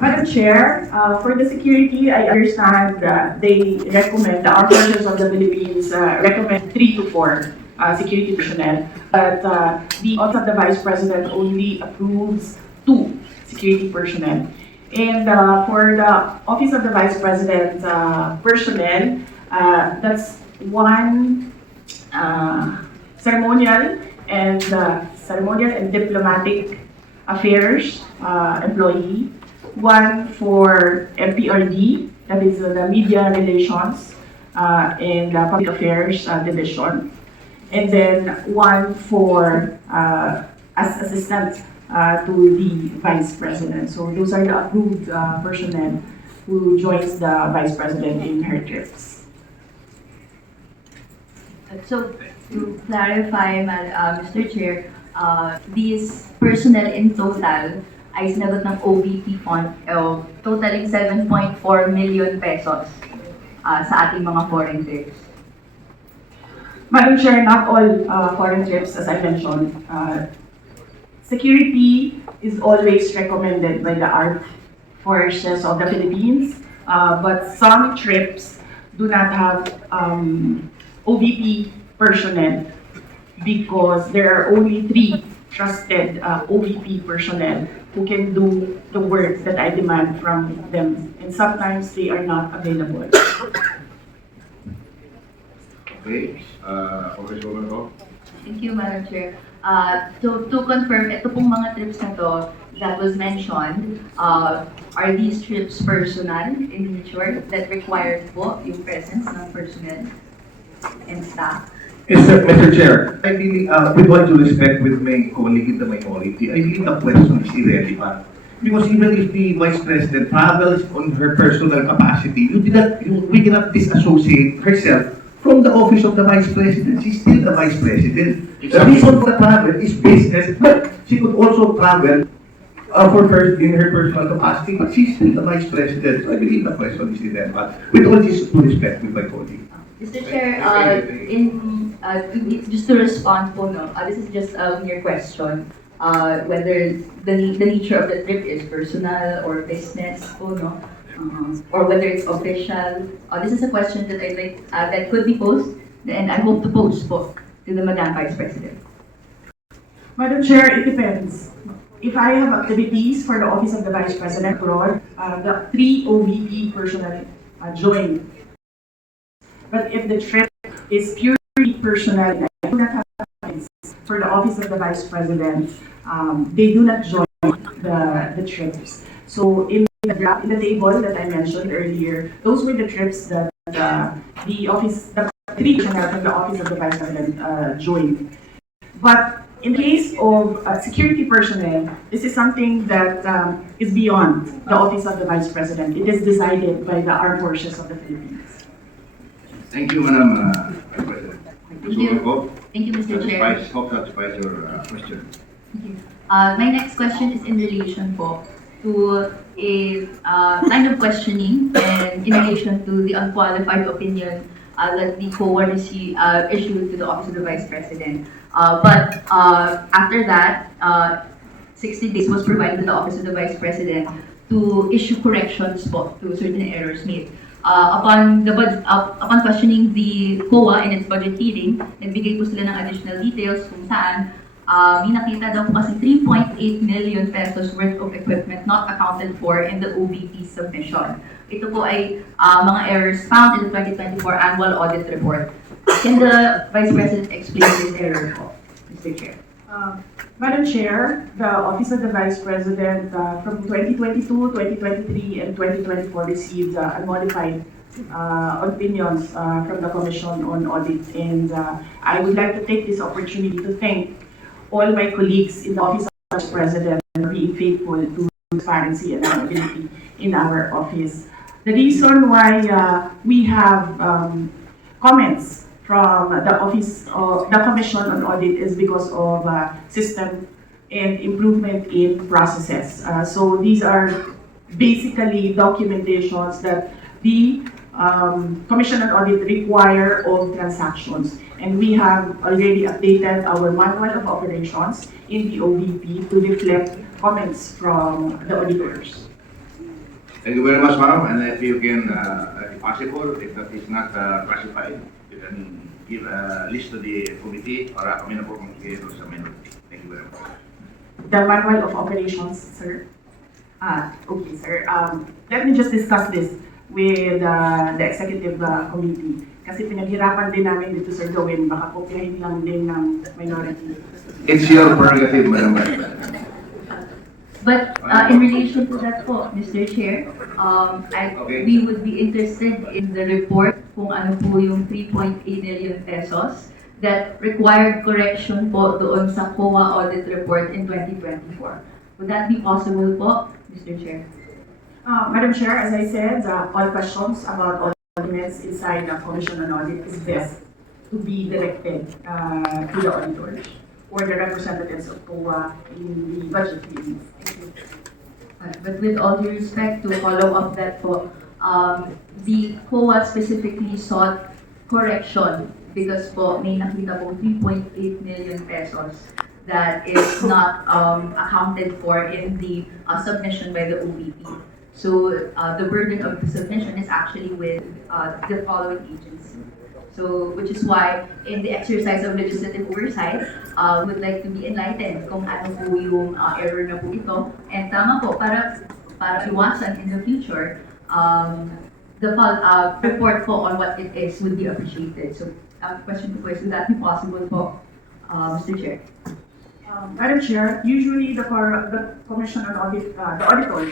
Madam Chair, for the security, I understand that they recommend, the armed forces of the Philippines recommend 3 to 4 security personnel, but the Office of the Vice President only approves 2 security personnel. And for the Office of the Vice President personnel, that's 1 ceremonial and diplomatic affairs employee, 1 for MPRD, that is the Media Relations and Public Affairs Division, and then 1 for as assistant to the Vice President. So those are the approved personnel who joins the Vice President in her trips. So to clarify, Mr. Chair, these personnel in total ay sinagot ng OVP fund of totaling 7.4 million pesos sa ating mga foreign trips. Madam Chair, not all foreign trips, as I mentioned. Security is always recommended by the armed forces of the Philippines, but some trips do not have OVP personnel because there are only 3 trusted OVP personnel who can do the work that I demand from them, and sometimes they are not available. Okay, Congresswoman Go. Thank you, Madam Chair. To confirm, ito pong mga trips na to that was mentioned, are these trips personal in nature that requires po yung presence ng personnel and staff? Yes, sir, Mr. Chair, I really, with all due respect with my colleague in the minority, I believe the question is irrelevant. Because even if the Vice President travels on her personal capacity, we cannot disassociate herself from the office of the Vice President. She's still the Vice President. The reason for the travel is business, but she could also travel in her personal capacity, but she's still the Vice President. So I believe the question is irrelevant. With all due respect with my colleague. Mr. Chair, just to respond po, no, this is just a mere question, whether the nature of the trip is personal or business po, no, or whether it's official. This is a question that I like that could be posed, and I hope to pose po to the Madam Vice President. Madam Chair, it depends. If I have activities for the Office of the Vice President abroad, the 3 OVP personnel join. But if the trip is purely personal, and I do not have activities for the Office of the Vice President, they do not join the trips. So in the table that I mentioned earlier, those were the trips that the 3 personnel from the Office of the Vice President joined. But in the case of security personnel, this is something that is beyond the Office of the Vice President. It is decided by the armed forces of the Philippines. Thank you, Madam Vice President. Thank you. Go. Thank you, Mr. Chair. Hope satisfies your question. Thank you. My next question is in relation po to a line of questioning and in relation to the unqualified opinion that the COA issued to the Office of the Vice President. But after that, 60 days was provided to the Office of the Vice President to issue corrections po to certain errors made. Upon questioning the COA in its budget hearing, nagbigay po sila ng additional details kung saan may nakita daw po kasi 3.8 million pesos worth of equipment not accounted for in the OVP submission. Ito po ay mga errors found in the 2024 annual audit report. Can the Vice President explain this error po, Mr. Chair? Madam Chair, the Office of the Vice President from 2022, 2023, and 2024 received unmodified opinions from the Commission on Audit. And I would like to take this opportunity to thank all my colleagues in the Office of the Vice President for being faithful to transparency and accountability in our office. The reason why we have comments from the Office of the Commission on Audit is because of system and improvement in processes. So these are basically documentations that the Commission on Audit require all transactions. And we have already updated our manual of operations in the OVP to reflect comments from the auditors. Thank you very much, madam. And if you can, if possible, if that is not classified, you can give a list to the committee or amenable committee to sa minority. Thank you very much. The manual of operations, sir. Okay, sir. Let me just discuss this with the executive committee. Kasi pinaghirapan din namin dito, sir, gawin. Baka kopyahin lang din ng minority. It's your prerogative, madam. But in relation to that po, Mr. Chair, Okay. we would be interested in the report kung ano po yung 3.8 million pesos that required correction po doon sa COA audit report in 2024. Would that be possible po, Mr. Chair? Madam Chair, as I said, all questions about all documents inside the Commission on Audit is best to be directed to the auditors or the representatives of COA in the budget meetings. Thank you. But with all due respect, to follow up that po, the COA specifically sought correction because po may nakita po 3.8 million pesos that is not accounted for in the submission by the OVP. So the burden of the submission is actually with the following agency. So, which is why in the exercise of legislative oversight, would like to be enlightened kung ano po yung error na po ito. And tama po, para iwasan in the future, the report po on what it is would be appreciated. So, question po is, would that be possible po, Mr. Chair? Madam Chair, usually the Commission on Audit, the auditors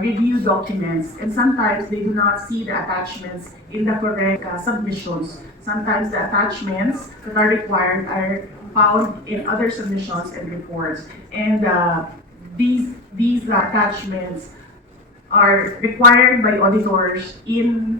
review documents, and sometimes they do not see the attachments in the correct submissions. Sometimes the attachments that are required are found in other submissions and reports. And these attachments are required by auditors in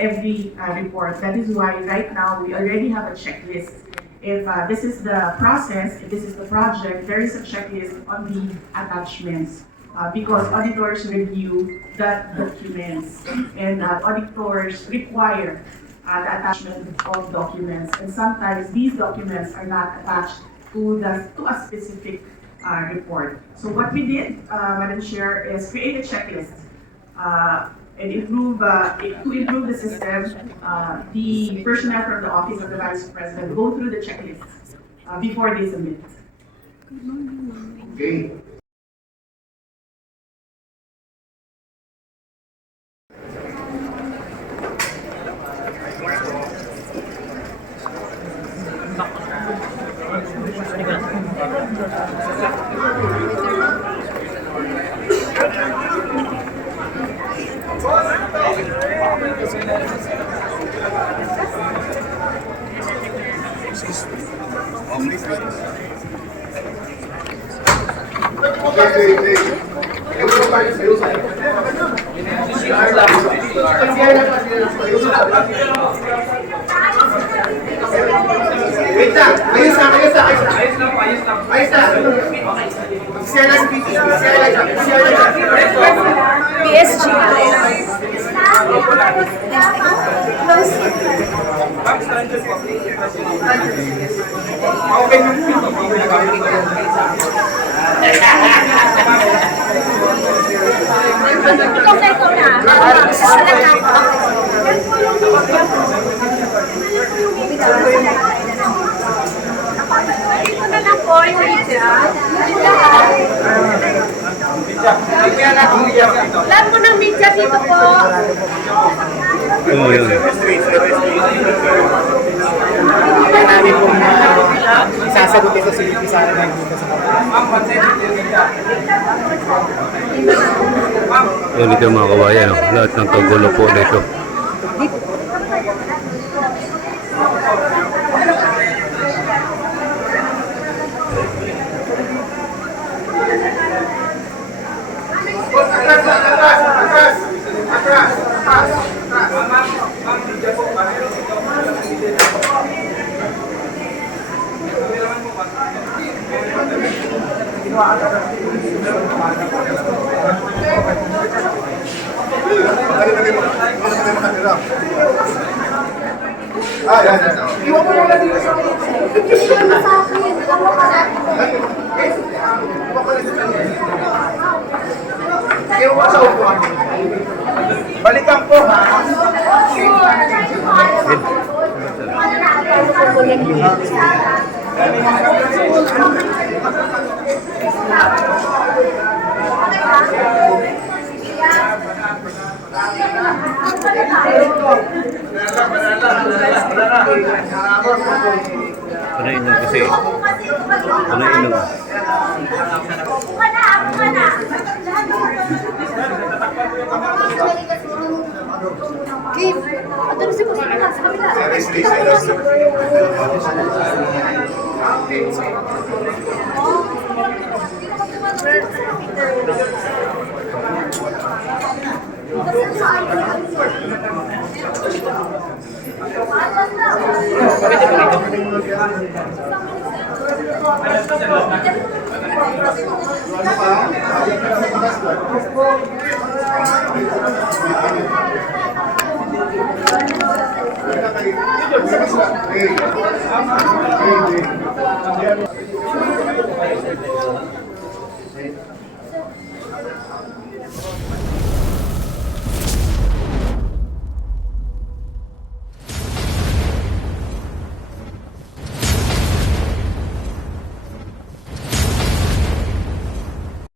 every report. That is why right now we already have a checklist. If this is the process, if this is the project, there is a checklist on the attachments. Because auditors review the documents and auditors require the attachment of documents, and sometimes these documents are not attached to a specific report. So what we did, Madam Chair, is create a checklist and to improve the system. The personnel from the Office of the Vice President go through the checklist before they submit. Okay. Wait lang! Ayos na! PSG. Ito na lang po yung media. Lahat po ng media dito po. Namin po isasagot ito si Sara na dito sa Yan ito mga kabayan, no? Lahat ng tugulo po dito. Thank you. Iwan mo lang dito sa akin. Iwan mo sa upuan. Balikan po, ha? Ano inom kasi? Ano inom? Hey.